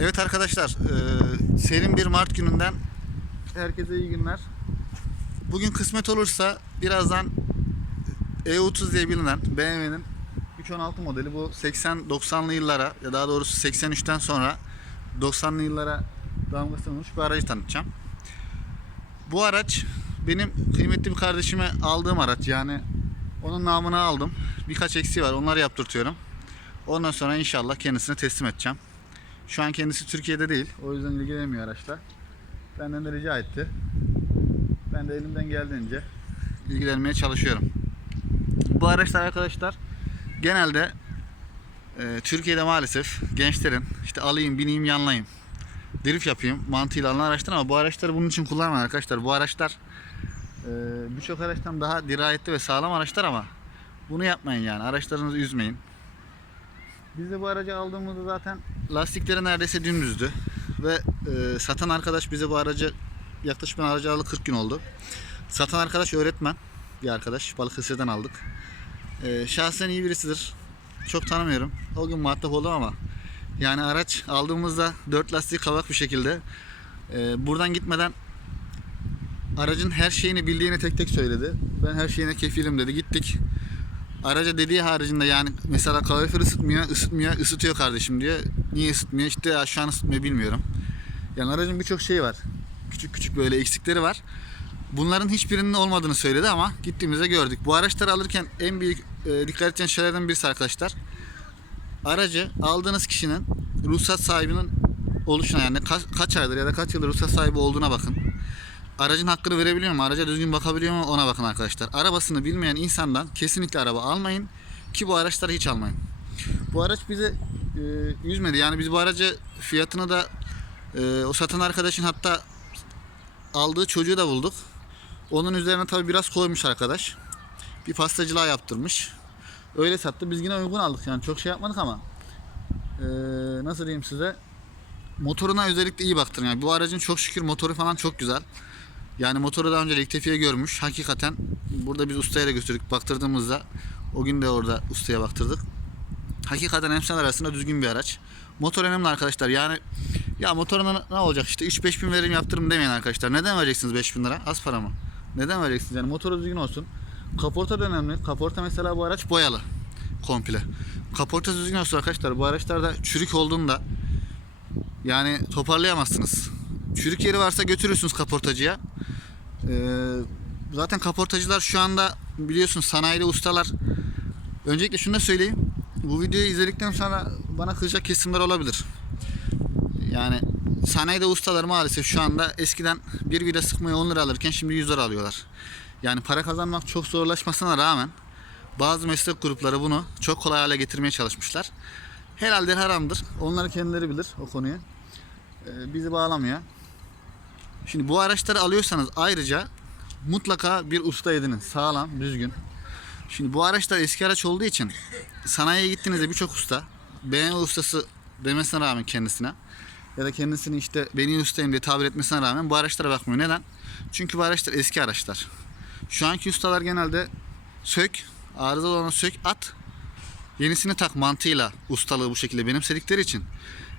Evet arkadaşlar, e, serin bir Mart gününden herkese iyi günler. Bugün kısmet olursa birazdan E30 diye bilinen BMW'nin 316 modeli bu 80-90'lı yıllara ya daha doğrusu 83'ten sonra 90'lı yıllara damgasını vurmuş bir aracı tanıtacağım. Bu araç benim kıymetli bir kardeşime aldığım araç yani onun namını aldım. Birkaç eksiği var onları yaptırtıyorum. Ondan sonra inşallah kendisine teslim edeceğim. Şu an kendisi Türkiye'de değil. O yüzden ilgilenemiyor araçla. Benden de rica etti. Ben de elimden geldiğince ilgilenmeye çalışıyorum. Bu araçlar arkadaşlar genelde e, Türkiye'de maalesef gençlerin işte alayım, bineyim, yanlayayım, drift yapayım mantığıyla alınan araçlar ama bu araçları bunun için kullanmayın arkadaşlar. Bu araçlar e, birçok araçtan daha dirayetli ve sağlam araçlar ama bunu yapmayın yani. Araçlarınızı üzmeyin. Biz de bu aracı aldığımızda zaten lastikleri neredeyse dümdüzdü. Ve e, satan arkadaş bize bu aracı yaklaşık ben aracı alalı 40 gün oldu. Satan arkadaş öğretmen bir arkadaş. Balıkesir'den aldık. E, şahsen iyi birisidir. Çok tanımıyorum. O gün muhatap oldum ama yani araç aldığımızda 4 lastik kavak bir şekilde e, buradan gitmeden aracın her şeyini bildiğini tek tek söyledi. Ben her şeyine kefilim dedi. Gittik. Araca dediği haricinde yani mesela kalorifer ısıtmıyor, ısıtmıyor, ısıtıyor kardeşim diyor. Niye ısıtmıyor? İşte ya şu ısıtmıyor bilmiyorum. Yani aracın birçok şeyi var. Küçük küçük böyle eksikleri var. Bunların hiçbirinin olmadığını söyledi ama gittiğimizde gördük. Bu araçları alırken en büyük e, dikkat edeceğiniz şeylerden birisi arkadaşlar. Aracı aldığınız kişinin ruhsat sahibinin oluşuna yani kaç, kaç aydır ya da kaç yıldır ruhsat sahibi olduğuna bakın. Aracın hakkını verebiliyor mu? Araca düzgün bakabiliyor mu? Ona bakın arkadaşlar. Arabasını bilmeyen insandan kesinlikle araba almayın. Ki bu araçları hiç almayın. Bu araç bize e, yüzmedi. Yani biz bu aracı fiyatını da e, o satan arkadaşın hatta aldığı çocuğu da bulduk. Onun üzerine tabi biraz koymuş arkadaş. Bir pastacılığa yaptırmış. Öyle sattı. Biz yine uygun aldık yani. Çok şey yapmadık ama e, nasıl diyeyim size motoruna özellikle iyi baktırın. Yani bu aracın çok şükür motoru falan çok güzel. Yani motoru daha önce rektifiye görmüş. Hakikaten burada biz ustaya da götürdük baktırdığımızda o gün de orada ustaya baktırdık. Hakikaten emsal arasında düzgün bir araç. Motor önemli arkadaşlar. Yani ya motoruna ne olacak işte 3-5 bin verim yaptırım demeyin arkadaşlar. Neden vereceksiniz 5 bin lira? Az para mı? Neden vereceksiniz? Yani motoru düzgün olsun. Kaporta da önemli. Kaporta mesela bu araç boyalı. Komple. Kaporta düzgün olsun arkadaşlar. Bu araçlarda çürük olduğunda yani toparlayamazsınız. Çürük yeri varsa götürürsünüz kaportacıya. Ee, zaten kaportacılar şu anda biliyorsunuz sanayide ustalar. Öncelikle şunu da söyleyeyim. Bu videoyu izledikten sonra bana kızacak kesimler olabilir. Yani sanayide ustalar maalesef şu anda eskiden bir vida sıkmayı 10 lira alırken şimdi 100 lira alıyorlar. Yani para kazanmak çok zorlaşmasına rağmen bazı meslek grupları bunu çok kolay hale getirmeye çalışmışlar. Herhalde haramdır. Onları kendileri bilir o konuyu. Ee, bizi bağlamıyor. Şimdi bu araçları alıyorsanız ayrıca mutlaka bir usta edinin. Sağlam, düzgün. Şimdi bu araçlar eski araç olduğu için sanayiye gittiğinizde birçok usta BMW ustası demesine rağmen kendisine ya da kendisini işte beni ustayım diye tabir etmesine rağmen bu araçlara bakmıyor. Neden? Çünkü bu araçlar eski araçlar. Şu anki ustalar genelde sök, arızalı olan sök, at, yenisini tak mantığıyla ustalığı bu şekilde benimsedikleri için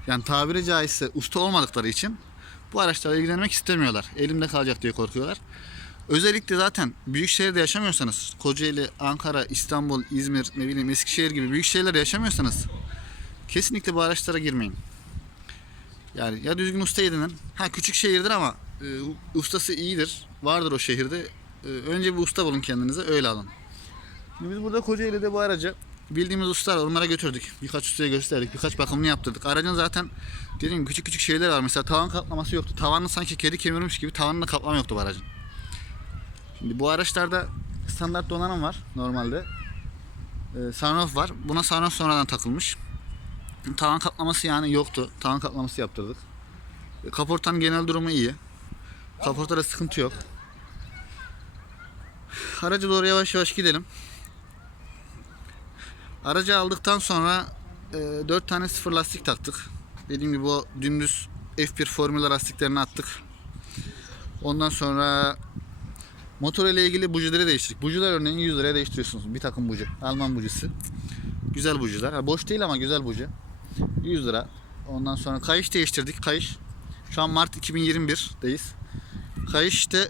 yani tabiri caizse usta olmadıkları için bu araçlarla ilgilenmek istemiyorlar. Elimde kalacak diye korkuyorlar. Özellikle zaten büyük şehirde yaşamıyorsanız Kocaeli, Ankara, İstanbul, İzmir, ne bileyim Eskişehir gibi büyük şehirlerde yaşamıyorsanız kesinlikle bu araçlara girmeyin. Yani ya düzgün usta edinin. Ha küçük şehirdir ama e, ustası iyidir. Vardır o şehirde. E, önce bir usta bulun kendinize öyle alın. Biz burada Kocaeli'de bu aracı bildiğimiz ustalar onlara götürdük. Birkaç ustaya gösterdik. Birkaç bakımını yaptırdık. Aracın zaten dediğim küçük küçük şeyler var. Mesela tavan kaplaması yoktu. Tavanını sanki kedi kemirmiş gibi tavanında kaplama yoktu bu aracın. Şimdi bu araçlarda standart donanım var normalde. Ee, sunroof var. Buna sunroof sonradan takılmış. Tavan kaplaması yani yoktu. Tavan kaplaması yaptırdık. E, Kaportanın genel durumu iyi. Kaportada sıkıntı yok. Aracı doğru yavaş yavaş gidelim. Aracı aldıktan sonra e, 4 tane sıfır lastik taktık. Dediğim gibi o dümdüz F1 formüle lastiklerini attık. Ondan sonra motor ile ilgili bujileri değiştirdik. Bujiler örneğin 100 liraya değiştiriyorsunuz. Bir takım buji. Alman bujisi. Güzel bujiler. Ha, boş değil ama güzel buji. 100 lira. Ondan sonra kayış değiştirdik. Kayış. Şu an Mart 2021'deyiz. Kayış işte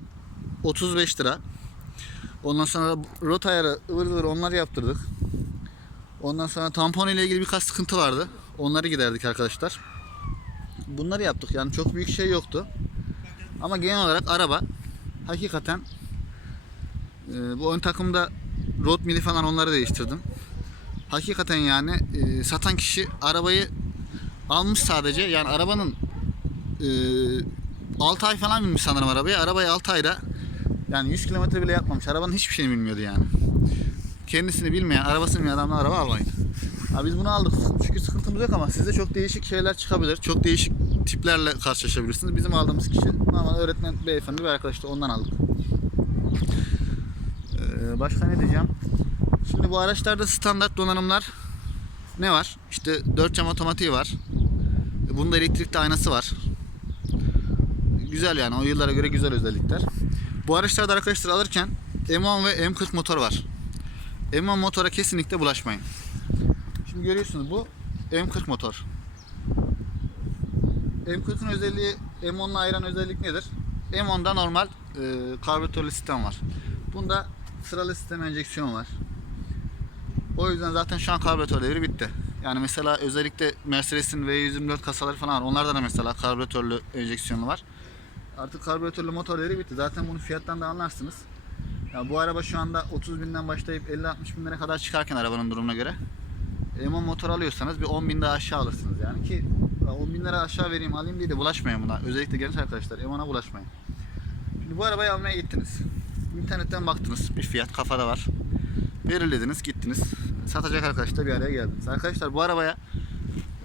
35 lira. Ondan sonra rot ayarı ıvır zıvır onları yaptırdık. Ondan sonra tampon ile ilgili birkaç sıkıntı vardı. Onları giderdik arkadaşlar. Bunları yaptık yani çok büyük şey yoktu. Ama genel olarak araba hakikaten e, bu ön takımda road mili falan onları değiştirdim. Hakikaten yani e, satan kişi arabayı almış sadece yani arabanın e, 6 ay falan binmiş sanırım arabaya. Arabayı 6 ayda yani 100 kilometre bile yapmamış. Arabanın hiçbir şeyini bilmiyordu yani. Kendisini bilmeyen, arabasını bilmeyen adamla araba almayın. Ha biz bunu aldık. Çünkü sıkıntımız yok ama sizde çok değişik şeyler çıkabilir. Çok değişik tiplerle karşılaşabilirsiniz. Bizim aldığımız kişi normal öğretmen beyefendi bir arkadaştı. Ondan aldık. Ee, başka ne diyeceğim? Şimdi bu araçlarda standart donanımlar ne var? İşte 4 cam otomatiği var. E, Bunda elektrikli aynası var. Güzel yani o yıllara göre güzel özellikler. Bu araçlarda arkadaşlar alırken M10 ve M40 motor var. M10 motora kesinlikle bulaşmayın. Şimdi görüyorsunuz bu M40 motor. M40'ın özelliği M10'la ayıran özellik nedir? M10'da normal e, karbüratörlü sistem var. Bunda sıralı sistem enjeksiyon var. O yüzden zaten şu an karbüratör devri bitti. Yani mesela özellikle Mercedes'in V124 kasaları falan var. Onlarda da mesela karbüratörlü enjeksiyonu var. Artık karbüratörlü motor devri bitti. Zaten bunu fiyattan da anlarsınız. Ya bu araba şu anda 30 binden başlayıp 50-60 bin lira kadar çıkarken arabanın durumuna göre M10 motor alıyorsanız bir 10 bin daha aşağı alırsınız yani ki 10 bin lira aşağı vereyim alayım diye de bulaşmayın buna. Özellikle genç arkadaşlar M10'a bulaşmayın. Şimdi bu arabayı almaya gittiniz. İnternetten baktınız bir fiyat kafada var. Belirlediniz gittiniz. Satacak arkadaşlar bir araya geldiniz. Arkadaşlar bu arabaya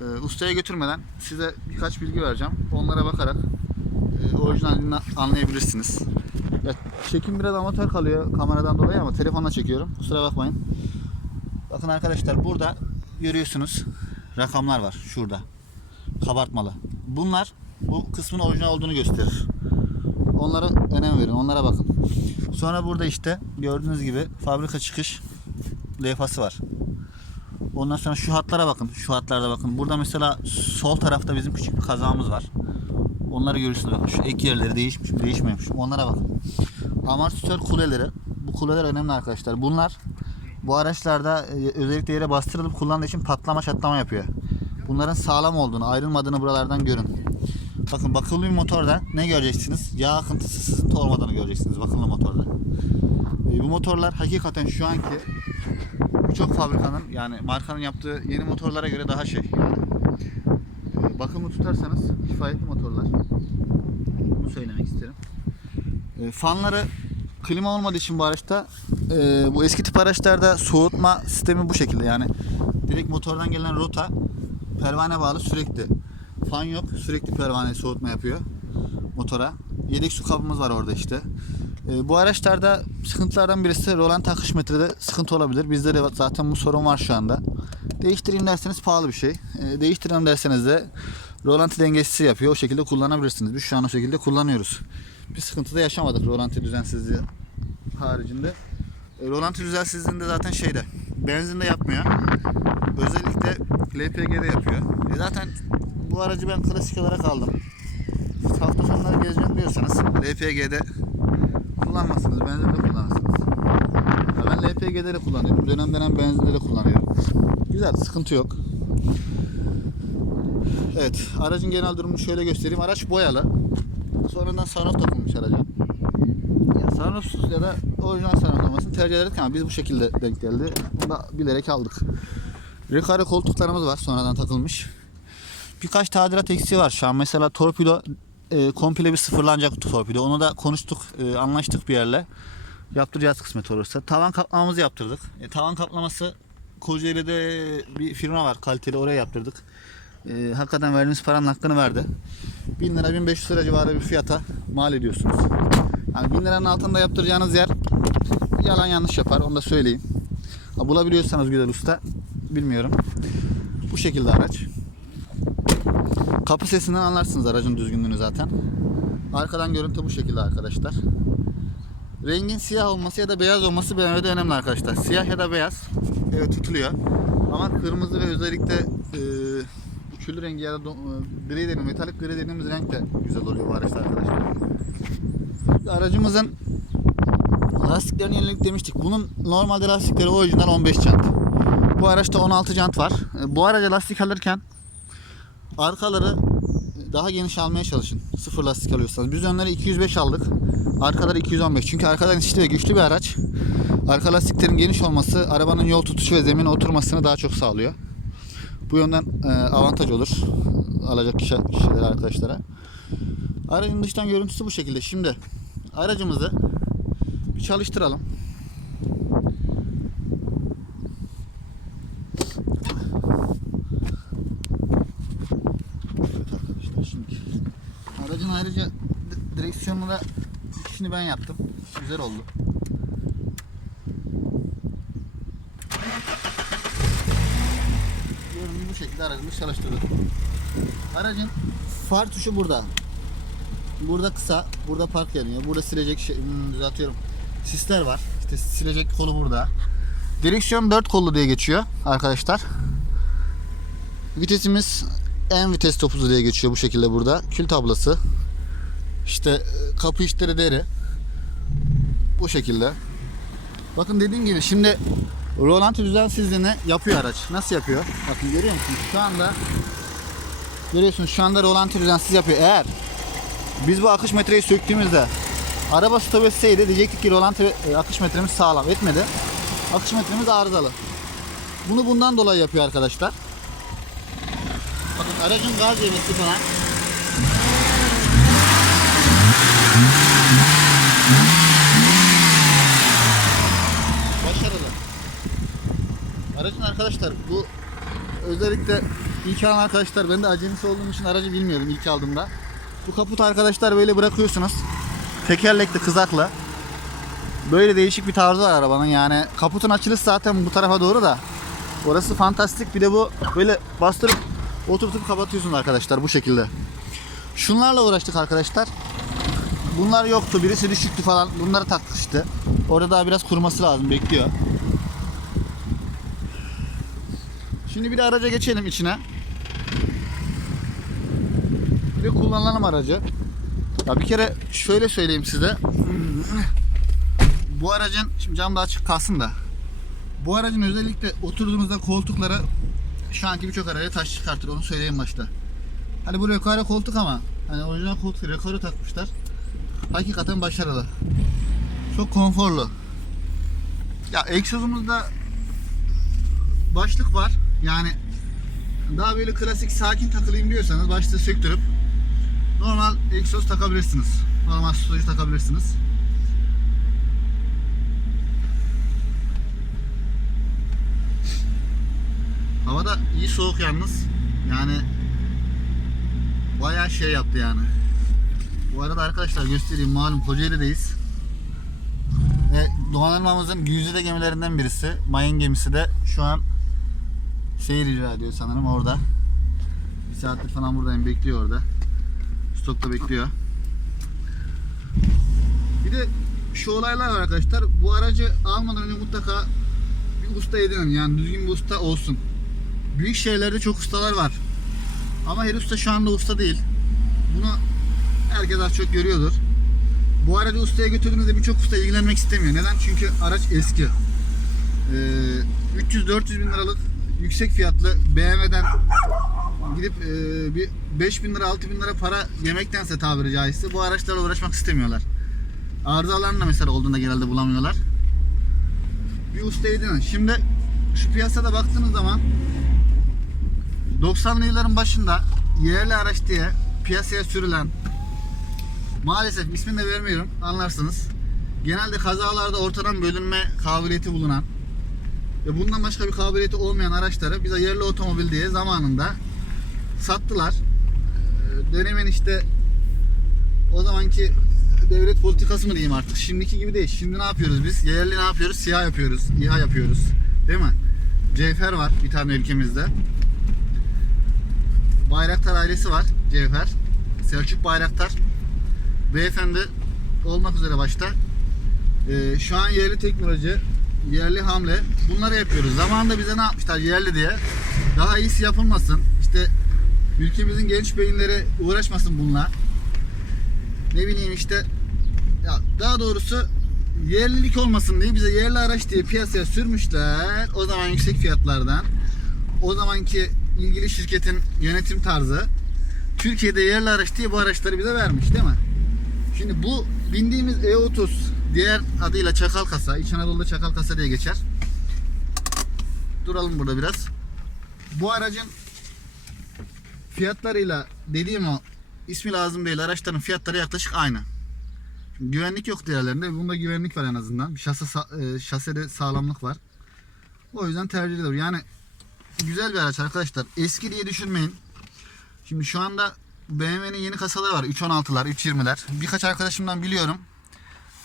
e, ustaya götürmeden size birkaç bilgi vereceğim. Onlara bakarak e, orijinalini anlayabilirsiniz. Ya, çekim biraz amatör kalıyor kameradan dolayı ama telefonla çekiyorum. Kusura bakmayın. Bakın arkadaşlar burada görüyorsunuz rakamlar var şurada. Kabartmalı. Bunlar bu kısmın orijinal olduğunu gösterir. Onlara önem verin. Onlara bakın. Sonra burada işte gördüğünüz gibi fabrika çıkış levhası var. Ondan sonra şu hatlara bakın. Şu hatlarda bakın. Burada mesela sol tarafta bizim küçük bir kazağımız var. Onları görürsünüz bakın. Şu ek yerleri değişmiş mi değişmemiş mi? Onlara bakın. Amortisör kuleleri. Bu kuleler önemli arkadaşlar. Bunlar bu araçlarda e, özellikle yere bastırılıp kullandığı için patlama çatlama yapıyor. Bunların sağlam olduğunu, ayrılmadığını buralardan görün. Bakın bakımlı bir motorda ne göreceksiniz? Yağ akıntısı sızıntı olmadığını göreceksiniz bakımlı motorda. E, bu motorlar hakikaten şu anki birçok fabrikanın yani markanın yaptığı yeni motorlara göre daha şey. Tutarsanız kifayetli motorlar. Bunu söylemek isterim. E, fanları klima olmadığı için bu araçta e, bu eski tip araçlarda soğutma sistemi bu şekilde. Yani direkt motordan gelen rota pervane bağlı sürekli. Fan yok sürekli pervane soğutma yapıyor motora. Yedek su kabımız var orada işte. E, bu araçlarda sıkıntılardan birisi rolant akış metrede sıkıntı olabilir. Bizde de zaten bu sorun var şu anda. Değiştireyim derseniz pahalı bir şey. E, değiştirelim derseniz de rolanti dengesiz yapıyor o şekilde kullanabilirsiniz biz şu an o şekilde kullanıyoruz bir sıkıntı da yaşamadık rolanti düzensizliği haricinde. E, rolanti düzensizliğinde zaten şeyde benzinde yapmıyor. Özellikle LPG'de yapıyor. E, zaten bu aracı ben klasik olarak aldım. Hafta sonları gezeceğim diyorsanız LPG'de kullanmazsınız. Benzinde kullanırsınız. Ya ben LPG'de de kullanıyorum. Dönem dönem benzinde de kullanıyorum. Güzel sıkıntı yok. Evet aracın genel durumunu şöyle göstereyim. Araç boyalı. Sonradan sunroof takılmış araca. Ya sunroofsuz ya da orijinal sunroof olmasını tercih ederdik ama biz bu şekilde denk geldi. Bunu da bilerek aldık. Recaro koltuklarımız var sonradan takılmış. Birkaç tadilat eksiği var şu an. Mesela torpido e, komple bir sıfırlanacak torpido. Onu da konuştuk, e, anlaştık bir yerle. Yaptıracağız kısmet olursa. Tavan kaplamamızı yaptırdık. E, tavan kaplaması Kocaeli'de bir firma var kaliteli oraya yaptırdık. E, hakikaten verdiğimiz paranın hakkını verdi. 1000 lira 1500 lira civarı bir fiyata mal ediyorsunuz. Yani 1000 liranın altında yaptıracağınız yer yalan yanlış yapar onu da söyleyeyim. Ha, bulabiliyorsanız güzel usta bilmiyorum. Bu şekilde araç. Kapı sesinden anlarsınız aracın düzgünlüğünü zaten. Arkadan görüntü bu şekilde arkadaşlar. Rengin siyah olması ya da beyaz olması BMW'de önemli arkadaşlar. Siyah ya da beyaz evet, tutuluyor. Ama kırmızı ve özellikle e, kül rengi ya da e, gri dediğimiz, metalik gri dediğimiz renk de güzel oluyor bu araçta arkadaşlar. Aracımızın lastiklerini yeniledik demiştik. Bunun normalde lastikleri orijinal 15 jant. Bu araçta 16 jant var. E, Bu araca lastik alırken arkaları daha geniş almaya çalışın. Sıfır lastik alıyorsanız. Biz önleri 205 aldık. Arkaları 215. Çünkü arkadan ve güçlü bir araç. Arka lastiklerin geniş olması arabanın yol tutuşu ve zemine oturmasını daha çok sağlıyor. Bu yönden e, avantaj olur alacak kişi, kişilere arkadaşlara. Aracın dıştan görüntüsü bu şekilde. Şimdi aracımızı bir çalıştıralım. Şimdi aracın ayrıca di- direksiyonunu da işini ben yaptım. Güzel oldu. Gördüğünüz çalıştırdık. Aracın far tuşu burada. Burada kısa, burada park yanıyor. Burada silecek şey, hmm, düzeltiyorum. Sisler var. İşte silecek kolu burada. Direksiyon 4 kollu diye geçiyor arkadaşlar. Vitesimiz en vites topuzu diye geçiyor bu şekilde burada. Kül tablası. İşte e, kapı işleri deri. Bu şekilde. Bakın dediğim gibi şimdi rolanti düzensizliğini yapıyor araç. Nasıl yapıyor? Bakın görüyor musunuz? Şu anda görüyorsunuz şu anda rolanti düzensiz yapıyor. Eğer biz bu akış metreyi söktüğümüzde araba stop etseydi diyecektik ki rolanti e, akış metremiz sağlam etmedi. Akış metremiz arızalı. Bunu bundan dolayı yapıyor arkadaşlar. Bakın aracın gaz yemesi falan. Başarılı. Aracın arkadaşlar bu özellikle ilk alan arkadaşlar ben de acemisi olduğum için aracı bilmiyordum ilk aldığımda. Bu kaput arkadaşlar böyle bırakıyorsunuz. Tekerlekli kızakla. Böyle değişik bir tarzı var arabanın yani. Kaputun açılış zaten bu tarafa doğru da. Orası fantastik. Bir de bu böyle bastırıp oturtup kapatıyorsunuz arkadaşlar bu şekilde. Şunlarla uğraştık arkadaşlar. Bunlar yoktu. Birisi düşüktü falan. Bunları taktık işte. Orada daha biraz kuruması lazım. Bekliyor. Şimdi bir de araca geçelim içine. Bir de kullanalım aracı. Ya bir kere şöyle söyleyeyim size. Bu aracın şimdi cam da açık kalsın da. Bu aracın özellikle oturduğumuzda koltukları şu anki birçok araya taş çıkartır onu söyleyeyim başta. Hani bu rekare koltuk ama hani orijinal koltuk rekoru takmışlar. Hakikaten başarılı. Çok konforlu. Ya egzozumuzda başlık var. Yani daha böyle klasik sakin takılayım diyorsanız başlığı söktürüp normal egzoz takabilirsiniz. Normal tutucu takabilirsiniz. Hava da iyi soğuk yalnız. Yani bayağı şey yaptı yani. Bu arada arkadaşlar göstereyim malum Kocaeli'deyiz. Ve donanmamızın güzide gemilerinden birisi. Mayın gemisi de şu an seyir icra ediyor sanırım orada. Bir saattir falan buradayım bekliyor orada. Stokta bekliyor. Bir de şu olaylar var arkadaşlar. Bu aracı almadan önce mutlaka bir usta edinin. Yani düzgün bir usta olsun. Büyük şehirlerde çok ustalar var. Ama her usta şu anda usta değil. Bunu herkes az çok görüyordur. Bu aracı ustaya götürdüğünüzde birçok usta ilgilenmek istemiyor. Neden? Çünkü araç eski. Ee, 300-400 bin liralık yüksek fiyatlı BMW'den gidip e, bir 5 bin lira 6 bin lira para yemektense tabiri caizse bu araçlarla uğraşmak istemiyorlar. Arızalarını da mesela olduğunda genelde bulamıyorlar. Bir usta edinin. Şimdi şu piyasada baktığınız zaman 90'lı yılların başında yerli araç diye piyasaya sürülen maalesef ismini de vermiyorum anlarsınız. Genelde kazalarda ortadan bölünme kabiliyeti bulunan ve bundan başka bir kabiliyeti olmayan araçları bize yerli otomobil diye zamanında sattılar. Ee, Dönemin işte o zamanki devlet politikası mı diyeyim artık. Şimdiki gibi değil. Şimdi ne yapıyoruz biz? Yerli ne yapıyoruz? Siyah yapıyoruz. İHA yapıyoruz. Değil mi? Cevher var bir tane ülkemizde. Bayraktar ailesi var. Cevher. Selçuk Bayraktar. Beyefendi olmak üzere başta. Ee, şu an yerli teknoloji, yerli hamle bunları yapıyoruz. Zamanında bize ne yapmışlar yerli diye. Daha iyisi yapılmasın. İşte ülkemizin genç beyinleri uğraşmasın bununla. Ne bileyim işte ya daha doğrusu yerlilik olmasın diye bize yerli araç diye piyasaya sürmüşler. O zaman yüksek fiyatlardan. O zamanki ilgili şirketin yönetim tarzı Türkiye'de yerli araç diye bu araçları bize vermiş değil mi? Şimdi bu bindiğimiz E30 diğer adıyla çakal kasa, İç Anadolu'da çakal kasa diye geçer. Duralım burada biraz. Bu aracın fiyatlarıyla dediğim o ismi lazım değil araçların fiyatları yaklaşık aynı. Şimdi güvenlik yok diğerlerinde. Bunda güvenlik var en azından. Şase, e, şasede sağlamlık var. O yüzden tercih edilir. Yani güzel bir araç arkadaşlar. Eski diye düşünmeyin. Şimdi şu anda BMW'nin yeni kasaları var. 316'lar, 320'ler. Birkaç arkadaşımdan biliyorum.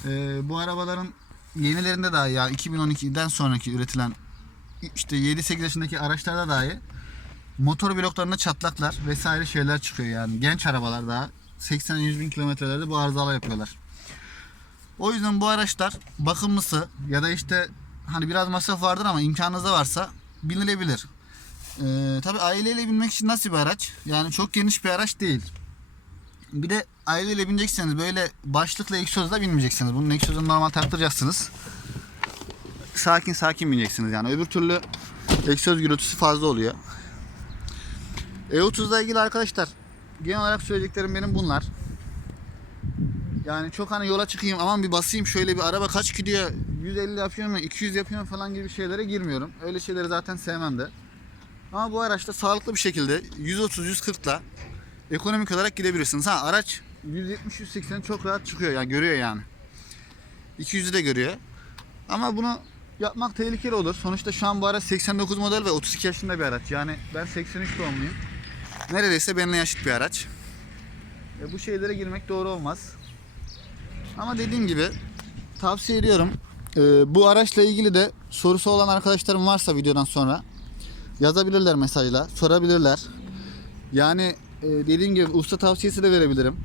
Ee, bu arabaların yenilerinde dahi ya 2012'den sonraki üretilen işte 7-8 yaşındaki araçlarda dahi motor bloklarında çatlaklar vesaire şeyler çıkıyor yani. Genç arabalar daha 80-100 bin kilometrelerde bu arızalar yapıyorlar. O yüzden bu araçlar bakımlısı ya da işte hani biraz masraf vardır ama imkanınız da varsa binilebilir. Ee, tabii aileyle binmek için nasıl bir araç? Yani çok geniş bir araç değil. Bir de aileyle binecekseniz böyle başlıkla egzozla binmeyeceksiniz. Bunun egzozunu normal taktıracaksınız. Sakin sakin bineceksiniz yani. Öbür türlü egzoz gürültüsü fazla oluyor. E30 ile ilgili arkadaşlar genel olarak söyleyeceklerim benim bunlar. Yani çok hani yola çıkayım aman bir basayım şöyle bir araba kaç gidiyor 150 yapıyor mu 200 yapıyor mu falan gibi şeylere girmiyorum. Öyle şeyleri zaten sevmem de. Ama bu araçta sağlıklı bir şekilde 130-140'la ekonomik olarak gidebilirsiniz. Ha araç 170-180 çok rahat çıkıyor yani görüyor yani. 200'ü de görüyor. Ama bunu yapmak tehlikeli olur. Sonuçta şu an bu araç 89 model ve 32 yaşında bir araç. Yani ben 83 doğumluyum. Neredeyse benimle yaşıt bir araç. E, bu şeylere girmek doğru olmaz. Ama dediğim gibi tavsiye ediyorum. E, bu araçla ilgili de sorusu olan arkadaşlarım varsa videodan sonra yazabilirler mesajla, sorabilirler. Yani e, dediğim gibi usta tavsiyesi de verebilirim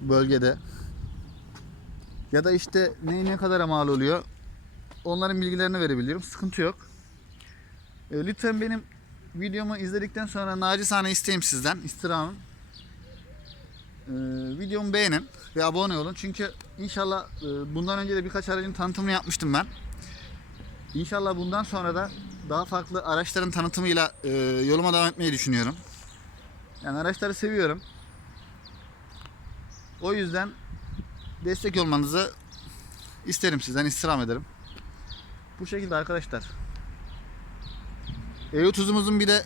bölgede. Ya da işte ne ne kadar mal oluyor onların bilgilerini verebilirim. Sıkıntı yok. E, lütfen benim videomu izledikten sonra nacizane isteğim sizden, istirhamım. E, videomu beğenin ve abone olun. Çünkü inşallah e, bundan önce de birkaç aracın tanıtımını yapmıştım ben. İnşallah bundan sonra da daha farklı araçların tanıtımıyla e, yoluma devam etmeyi düşünüyorum. Yani araçları seviyorum. O yüzden destek olmanızı isterim sizden, istirham ederim. Bu şekilde arkadaşlar. E30'umuzun bir de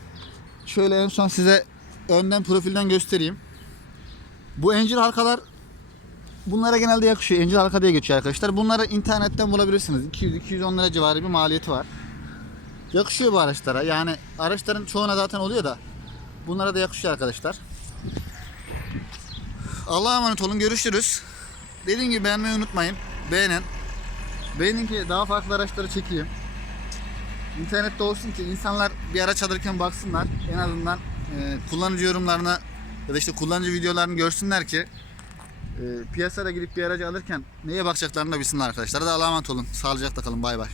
şöyle en son size önden profilden göstereyim. Bu encir halkalar bunlara genelde yakışıyor. Encir halka diye geçiyor arkadaşlar. Bunları internetten bulabilirsiniz. 200-210 lira civarı bir maliyeti var. Yakışıyor bu araçlara. Yani araçların çoğuna zaten oluyor da bunlara da yakışıyor arkadaşlar. Allah'a emanet olun. Görüşürüz. Dediğim gibi beğenmeyi unutmayın. Beğenin. Beğenin ki daha farklı araçları çekeyim. İnternette olsun ki insanlar bir araç alırken baksınlar. En azından e, kullanıcı yorumlarını ya da işte kullanıcı videolarını görsünler ki e, piyasada gidip bir aracı alırken neye bakacaklarını da bilsinler arkadaşlar. Hadi Allah'a emanet olun. Sağlıcakla kalın. Bay bay.